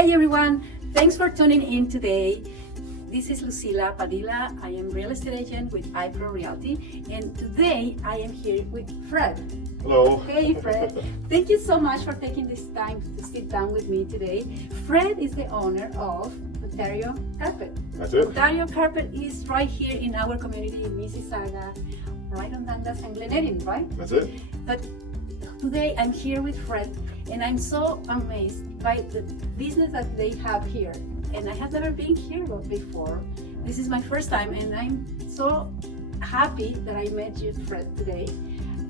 Hey everyone, thanks for tuning in today. This is Lucila Padilla. I am real estate agent with iPro Realty, and today I am here with Fred. Hello. Hey Fred, thank you so much for taking this time to sit down with me today. Fred is the owner of Ontario Carpet. That's it. Ontario Carpet is right here in our community in Mississauga, right on Dundas and Glen, right? That's it. But today I'm here with Fred, and I'm so amazed by the business that they have here. And I have never been here before. This is my first time, and I'm so happy that I met you, Fred, today.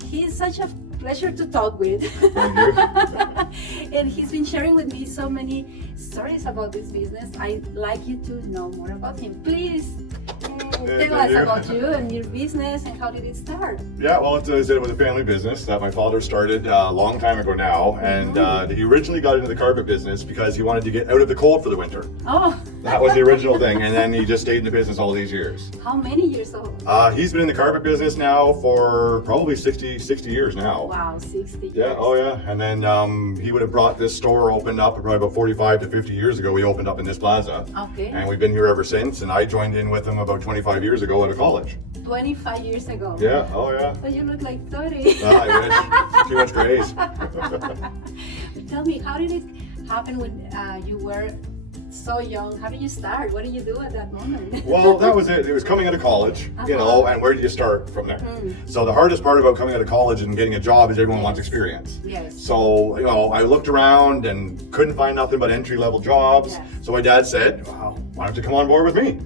He is such a pleasure to talk with. Thank you. And he's been sharing with me so many stories about this business. I'd like you to know more about him. Please tell us about you and your business and how did it start? Yeah, well, it was a family business that my father started a long time ago now, and he originally got into the carpet business because he wanted to get out of the cold for the winter. Oh. That was the original thing, and then he just stayed in the business all these years. How many years old? He's been in the carpet business now for probably 60 years now. Wow, 60 years. Yeah, oh yeah, and then he would have brought this store opened up probably about 45 to 50 years ago. We opened up in this plaza. Okay. And we've been here ever since, and I joined in with him about 25 years ago out of college. 25 years ago. Yeah, oh yeah. But you look like 30. I wish. Too much grace. Tell me, how did it happen when you were so young? How did you start? What did you do at that moment? Well, that was it. It was coming out of college, you know, and where do you start from there? So the hardest part about coming out of college and getting a job is everyone wants experience. Yes. So, you know, I looked around and couldn't find nothing but entry-level jobs. Yes. So my dad said, well, why don't you come on board with me?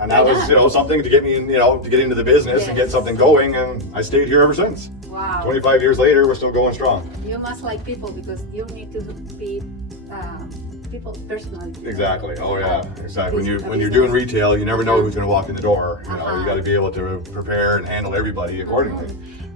And that was, you know, something to get me, you know, to get into the business and get something going, and I stayed here ever since. Wow. 25 years later, we're still going strong. You must like people because you need to be people's personality. Exactly. Oh yeah. Exactly. When you're doing retail, you never know who's going to walk in the door. You know, you got to be able to prepare and handle everybody accordingly.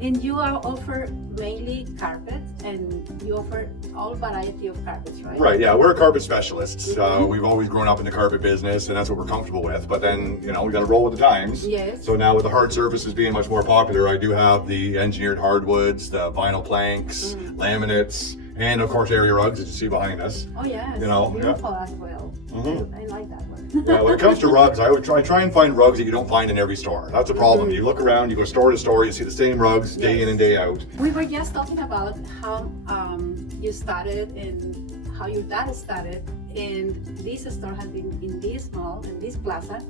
And you offer mainly carpets, and you offer all variety of carpets, right? Right. Yeah, we're carpet specialists. We've always grown up in the carpet business, and that's what we're comfortable with. But then, you know, we got to roll with the times. Yes. So now with the hard surfaces being much more popular, I do have the engineered hardwoods, the vinyl planks, laminates, and of course area rugs that you see behind us. Oh yes. You know, beautiful as well. I like that one. Yeah, when it comes to rugs, I would try and find rugs that you don't find in every store. That's a problem. You look around, you go store to store, you see the same rugs day in and day out. We were just talking about how you started and how your dad started, and this store has been in this mall, in this plaza,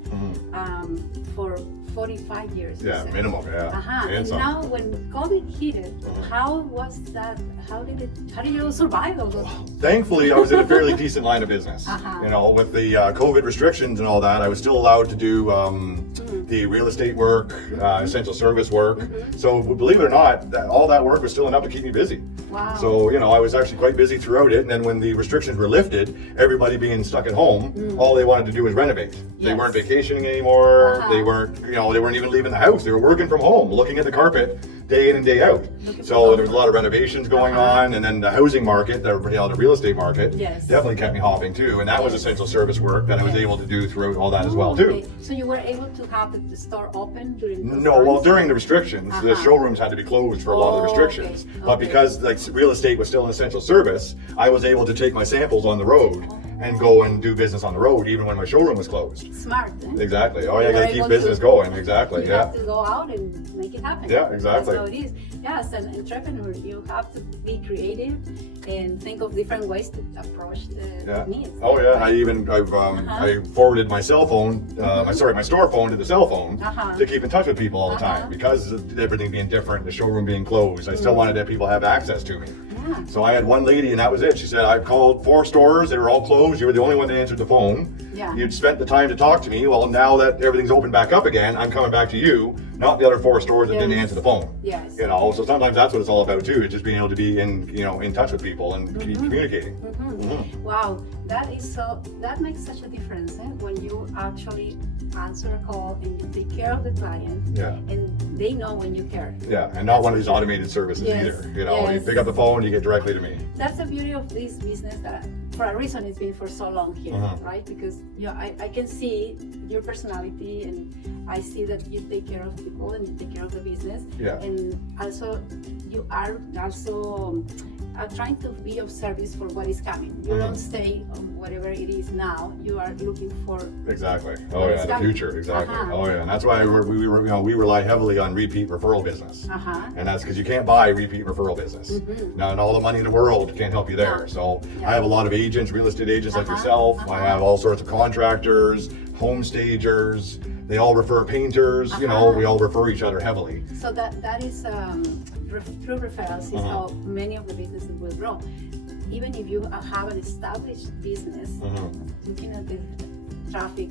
for 45 years. Yeah, minimum, yeah. And some. now when COVID hit it, how was that? How did you survive all those? Thankfully, I was in a fairly decent line of business. You know, with the COVID restrictions and all that, I was still allowed to do the real estate work, essential service work. So believe it or not, all that work was still enough to keep me busy. Wow. So, you know, I was actually quite busy throughout it. And then when the restrictions were lifted, everybody being stuck at home, all they wanted to do was renovate. They weren't vacationing anymore. They weren't, you know, they weren't even leaving the house. They were working from home, looking at the carpet day in and day out. So there was a lot of renovations going on, and then the housing market, the real estate market, definitely kept me hopping too. And that was essential service work that I was able to do throughout all that as well too. So you were able to have the store open during those No, well, times? during the restrictions, the showrooms had to be closed for a lot of the restrictions. But because like real estate was still an essential service, I was able to take my samples on the road and go and do business on the road even when my showroom was closed. Smart. Exactly. Oh yeah, you gotta keep business going. Exactly. You have to go out and make it happen. Yeah, exactly. That's how it is. Yeah, as an entrepreneur, you have to be creative and think of different ways to approach the needs. Oh yeah, I forwarded my cell phone, my store phone to the cell phone to keep in touch with people all the time because of everything being different, the showroom being closed. I still wanted that people have access to me. So I had one lady, and that was it. She said, I've called 4 stores, they were all closed. You were the only one that answered the phone. You'd spent the time to talk to me. Well, now that everything's opened back up again, I'm coming back to you, not the other 4 stores that didn't answer the phone. Yes. You know, so sometimes that's what it's all about too. It's just being able to be in touch with people and keep communicating. Wow, that makes such a difference when you actually answer a call and you take care of the client. And they know when you care. And not one of these automated services either. You know, you pick up the phone, you get directly to me. That's the beauty of this business that for a reason it's been for so long here, right? Because I can see your personality, and I see that you take care of people and you take care of the business. And also you are also trying to be of service for what is coming. You don't stay on whatever it is now. You are looking for exactly. Oh yeah, the future. Exactly. Oh yeah, and that's why we rely heavily on repeat referral business. And that's because you can't buy repeat referral business. Now, and all the money in the world can't help you there. No. So I have a lot of agents, real estate agents like yourself. I have all sorts of contractors, home stagers. They all refer painters. You know, we all refer each other heavily. So that is through referrals is how many of the businesses will grow. Even if you have an established business, looking at the traffic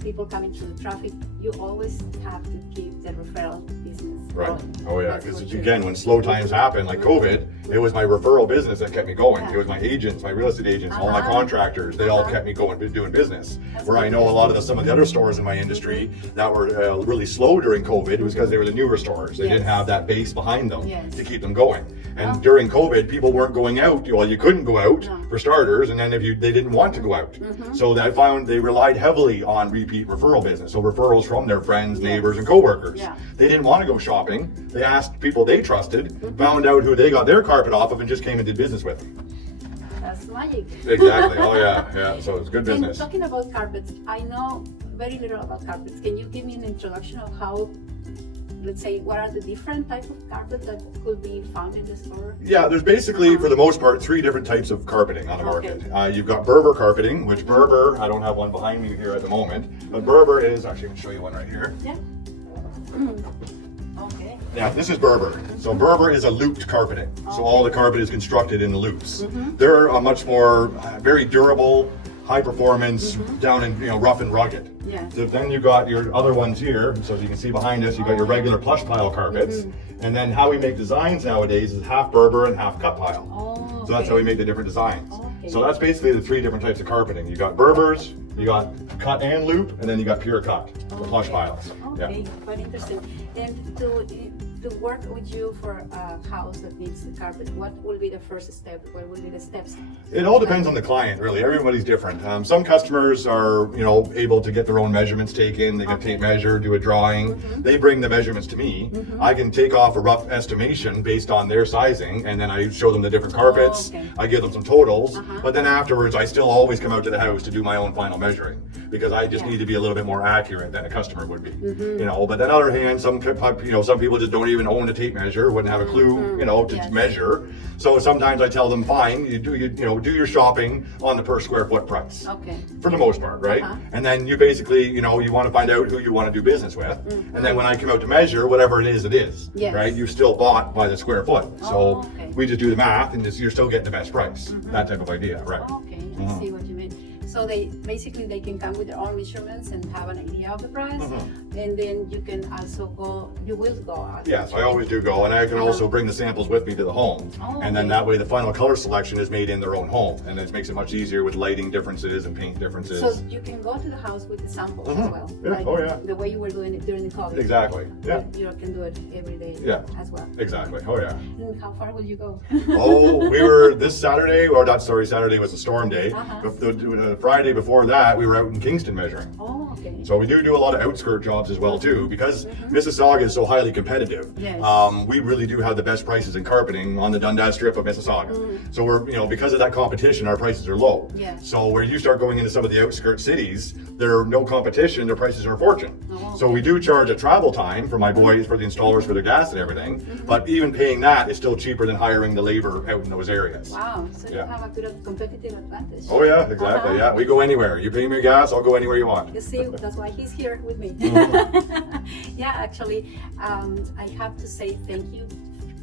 people coming through the traffic, you always have to keep the referral business going. Oh yeah, because again, when slow times happen, like COVID, it was my referral business that kept me going. It was my agents, my real estate agents, all my contractors, they all kept me going, doing business. Where I know a lot of some of the other stores in my industry that were really slow during COVID was because they were the newer stores. They didn't have that base behind them to keep them going. And during COVID, people weren't going out. Well, you couldn't go out for starters, and then they didn't want to go out. So I found they relied heavily on repeat referral business. So referrals from their friends, neighbors, and coworkers. They didn't want to go shopping. They asked people they trusted, found out who they got their carpet off of, and just came and did business with them. That's magic. Exactly. Oh yeah. So it's good business. And talking about carpets, I know very little about carpets. Can you give me an introduction of how, let's say, what are the different types of carpet that could be found in the store? Yeah, there's basically, for the most part, 3 different types of carpeting on the market. You've got Berber carpeting, which Berber, I don't have one behind me here at the moment, but Berber is, actually, I'm going to show you one right here. Yeah. Okay. Yeah, this is Berber. So Berber is a looped carpeting. So all the carpet is constructed in loops. They're a much more, very durable, high performance, down in rough and rugged. So then you got your other ones here. So as you can see behind us, you got your regular plush pile carpets. And then how we make designs nowadays is half Berber and half cut pile. So that's how we make the different designs. So that's basically the 3 different types of carpeting. You got Berbers, you got cut and loop, and then you got pure cut, the plush piles. Okay, quite interesting. And to work with you for a house that needs the carpet, what will be the first step? What will be the steps? It all depends on the client, really. Everybody's different. Some customers are, able to get their own measurements taken. They can tape measure, do a drawing. They bring the measurements to me. I can take off a rough estimation based on their sizing, and then I show them the different carpets. I give them some totals, but then afterwards, I still always come out to the house to do my own final measuring because I just need to be a little bit more accurate than a customer would be. But on the other hand, some people just don't even own a tape measure, wouldn't have a clue, to measure. So sometimes I tell them, fine, you do your shopping on the per square foot price. For the most part, right? And then you basically, you want to find out who you want to do business with. And then when I come out to measure, whatever it is, right? You still bought by the square foot. So we just do the math and you're still getting the best price. That type of idea, right? Okay, I see what you mean. So they can come with their own measurements and have an idea of the price, and then you can also you will go out. Yes, I always do go, and I can also bring the samples with me to the home, and then that way the final color selection is made in their own home, and it makes it much easier with lighting differences and paint differences. So you can go to the house with the samples as well. The way you were doing it during the COVID. Exactly. Yeah. You can do it every day. As well. Exactly. Oh yeah. And how far will you go? We were this Saturday, Saturday was a storm day. Friday before that, we were out in Kingston measuring. So we do a lot of outskirt jobs as well too, because Mississauga is so highly competitive. We really do have the best prices in carpeting on the Dundas strip of Mississauga. So we're, because of that competition, our prices are low. So where you start going into some of the outskirt cities, there are no competition, their prices are a fortune. So we do charge a travel time for my boys, for the installers, for their gas and everything, but even paying that is still cheaper than hiring the labor out in those areas. Wow, so you have a good competitive advantage. Oh yeah, exactly, yeah. We go anywhere. You pay me gas, I'll go anywhere you want. You see, that's why he's here with me. Yeah, actually, I have to say thank you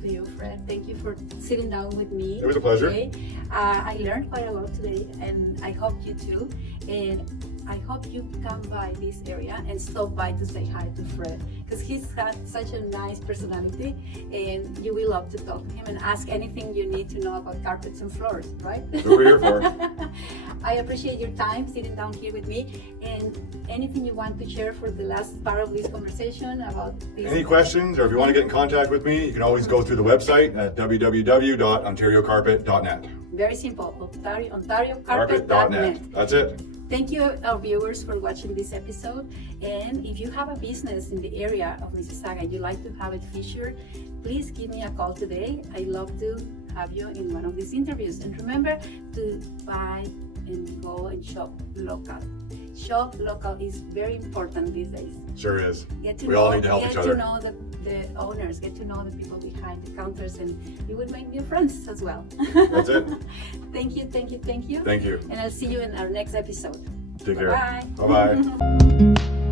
to you, Fred. Thank you for sitting down with me. It was a pleasure. Today. I learned quite a lot today, and I hope you too. And I hope you come by this area and stop by to say hi to Fred, because he's got such a nice personality, and you will love to talk to him and ask anything you need to know about carpets and floors, right? That's what we're here for. I appreciate your time sitting down here with me, and anything you want to share for the last part of this conversation about this. Any questions, or if you want to get in contact with me, you can always go through the website at www.ontariocarpet.net. Very simple, ontariocarpet.net. That's it. Thank you, our viewers, for watching this episode. And if you have a business in the area of Mississauga and you'd like to have it featured, please give me a call today. I love to have you in one of these interviews. And remember to buy and go and shop local. Shop local is very important these days. Sure is. We all need to help each other. Get to know the owners, get to know the people behind the counters, and you would make new friends as well. That's it. Thank you. Thank you. And I'll see you in our next episode. Take care. Bye. Bye-bye.